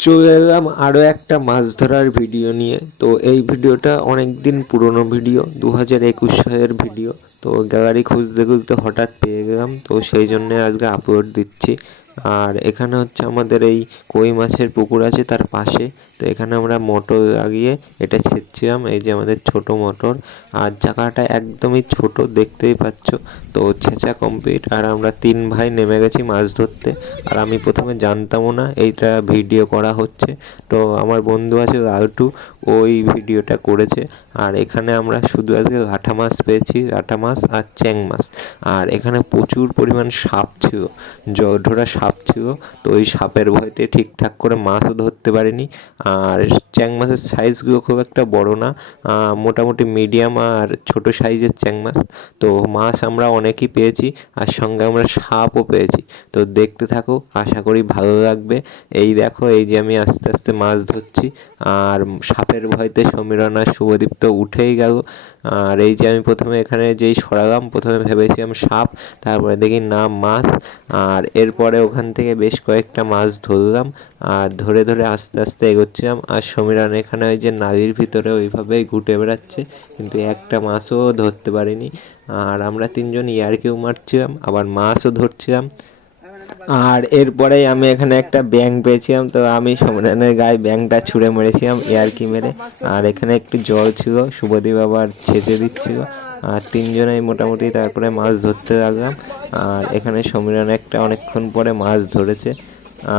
চলে এলাম আরও একটা মাছ ধরার ভিডিও নিয়ে। তো এই ভিডিওটা অনেক দিন পুরনো ভিডিও দু হাজার একুশ সালের ভিডিও। তো গ্যালারি খুঁজতে খুঁজতে হঠাৎ পেয়ে গেলাম। তো সেই জন্য আজকে আপলোড দিচ্ছি। আর এখানে হচ্ছে আমাদের এই কই মাছের পুকুর আছে তার পাশে। তো এখানে আমরা মোটর লাগিয়ে এটা ছেড়ছিলাম এই যে আমাদের ছোট মোটর। আর জায়গাটা একদমই ছোট, দেখতেই পাচ্ছ। তো ছেঁচা কমপ্লিট আর আমরা তিন ভাই নেমে গেছি মাছ ধরতে। আর আমি প্রথমে জানতামও না, এইটা ভিডিও করা হচ্ছে। তো আমার বন্ধু আছে লালটু ওই ভিডিওটা করেছে। আর এখানে আমরা শুধু আজকে লাঠা মাছ পেয়েছি লাঠা মাছ আর চ্যাং মাছ। আর এখানে প্রচুর পরিমাণ সাপ ছিল জলঢোরা সাপ ছিল। তো ওই সাপের ভয়তে ঠিকঠাক করে মাছও ধরতে পারিনি। আর চ্যাং মাছের সাইজগুলো খুব একটা বড় না মোটামুটি মিডিয়াম আর ছোট সাইজের চ্যাং মাছ। তো মাছ আমরা অনেকই পেয়েছি, আর সঙ্গে আমরা সাপও পেয়েছি। তো দেখতে থাকো, আশা করি ভালো লাগবে। এই দেখো, এই যে আমি আস্তে আস্তে মাছ ধরছি, আর সাপের ভয়তে সমীরণ শুভদীপ্ত উঠেই গেল। আর এই যে আমি প্রথমে এখানে যেই সরালাম, প্রথমে ভেবেছিলাম সাপ, তারপরে দেখি না, মাছ, আর এরপরে ওখান থেকে বেশ কয়েকটা মাছ ধরলাম, আর ধরে ধরে আস্তে আস্তে এগোচ্ছিলাম, আর সমীরণ এখানে ওই যে নালির ভিতরে ওইভাবেই ঘুটে বেড়াচ্ছে, কিন্তু একটা মাছও ধরতে পারিনি, আর আমরা তিনজন ইয়ারকেও মারছিলাম, আবার মাছও ধরছিলাম আর এরপরেই আমি এখানে একটা ব্যাং পেয়েছিলাম, তো আমি সমরানের গায়ে ব্যাংটা ছুঁড়ে মেরেছিলাম ইয়ারকি মেরে। আর এখানে একটু জল ছিল শুভদীপ আবার ছেঁচে দিচ্ছিল। আর তিনজনেই মোটামুটি তারপরে মাছ ধরতে লাগলাম। আর এখানে সমীরণ একটা অনেকক্ষণ পরে মাছ ধরেছে।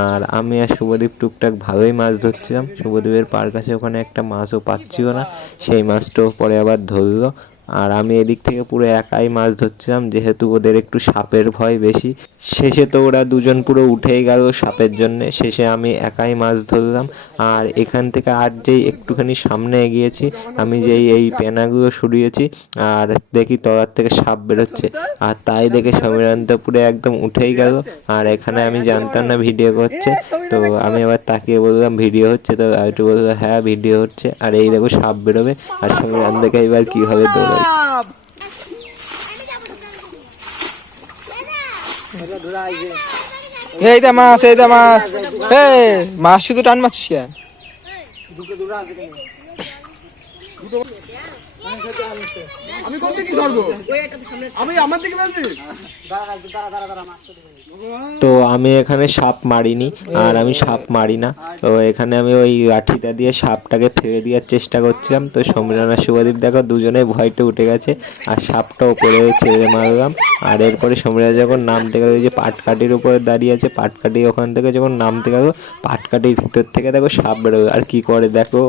আর আমি আর শুভদীপ টুকটাক ভালোই মাছ ধরছিলাম। শুভদীপের পার কাছে ওখানে একটা মাছও পাচ্ছিল না। সেই মাছটাও পরে আবার ধরলো। আর আমি এদিক থেকে পুরো একাই মাছ ধরছিলাম, যেহেতু ওদের একটু সাপের ভয় বেশি। শেষে তো ওরা দুজন পুরো উঠেই গেল সাপের জন্য। শেষে আমি একাই মাছ ধরলাম। আর এখান থেকে আর যেই একটুখানি সামনে এগিয়েছি, আমি যেই এই পেনাগুলো সরিয়েছি, আর দেখি তলার থেকে সাপ বেরোচ্ছে। আর তাই দেখে সমীরণ তো পুরো একদম উঠেই গেল। আর এখানে আমি জানতাম না ভিডিও করছে। তো আমি আবার তাকিয়ে বললাম ভিডিও হচ্ছে? তো একটু বলল হ্যাঁ ভিডিও হচ্ছে। আর এই দেখো সাপ বেরোবে আর সমীরণ দেখে এবার কীভাবে দৌড়াই। এই দা মাছ এই দা মাছ। এই মাছ শুধু টান মারছিস কে আমি কোন দিকে ধরবো? আমি আমার দিকে বেঁধে তো আমি এখানে সাপ মারিনি আর আমি সাপ মারি না। তো এখানে আমি ওই লাঠিটা দিয়ে সাপটাকে ফেলে দেওয়ার চেষ্টা করছিলাম। তো সমীরণ আর শুভদীপ দেখো দুজনে ভয়টা উঠে গেছে আর সাপটা উপরে ছেড়ে মারলাম। আর এরপরে সমীরণ যখন নামতে গেল ওই যে পাটকাঠির উপরে দাঁড়িয়ে আছে পাটকাঠি ওখান থেকে যখন নামতে গেল পাটকাঠির ভিতর থেকে দেখো সাপ বেরোবে আর কি করে দেখো?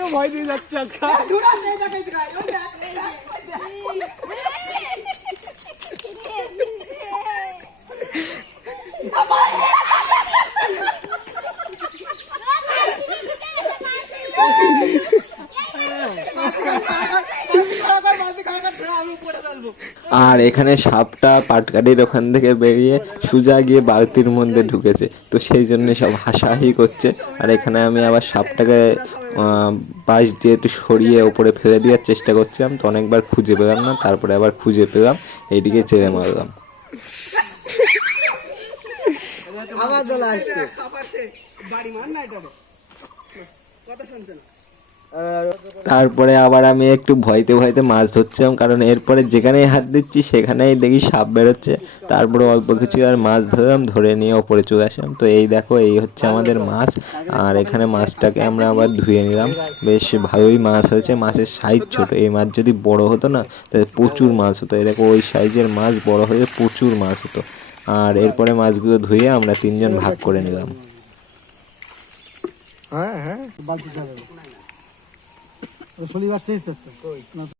ব্যাঙেও ভয় দিয়ে আর এখানে সাপটা পাটকাঠির ওখান থেকে বেরিয়ে সুজা গিয়ে বালতির মধ্যে ঢুকেছে। তো সেই জন্য সব হাসাহাসি করছে। আর এখানে আমি আবার সাপটাকে বাঁশ দিয়ে একটু সরিয়ে ওপরে ফেলে দেওয়ার চেষ্টা করছিলাম। তো অনেকবার খুঁজে পেলাম না, তারপরে আবার খুঁজে পেলাম। এইদিকে চেড়ে মারলাম। দল আসছে বাড়ি না এটা কথা শুনছে না। তারপরে আবার আমি একটু ভয়তে ভয়তে মাছ ধরছিলাম, কারণ এরপরে যেখানেই হাত দিচ্ছি সেখানেই দেখি সাপ বেরোচ্ছে। তারপরে অল্প কিছু আর মাছ ধরলাম, ধরে নিয়ে ওপরে চলে আসলাম। তো এই দেখো, এই হচ্ছে আমাদের মাছ। আর এখানে মাছটাকে আমরা আবার ধুয়ে নিলাম। বেশ ভালোই মাছ হয়েছে। মাছের সাইজ ছোট। এই মাছ যদি বড় হতো না, তাহলে প্রচুর মাছ হতো। এই দেখো, ওই সাইজের মাছ বড় হয়ে প্রচুর মাছ হতো। আর এরপরে মাছগুলো ধুয়ে আমরা তিনজন ভাগ করে নিলাম। হ্যাঁ হ্যাঁ। শনিবার শেষ তো।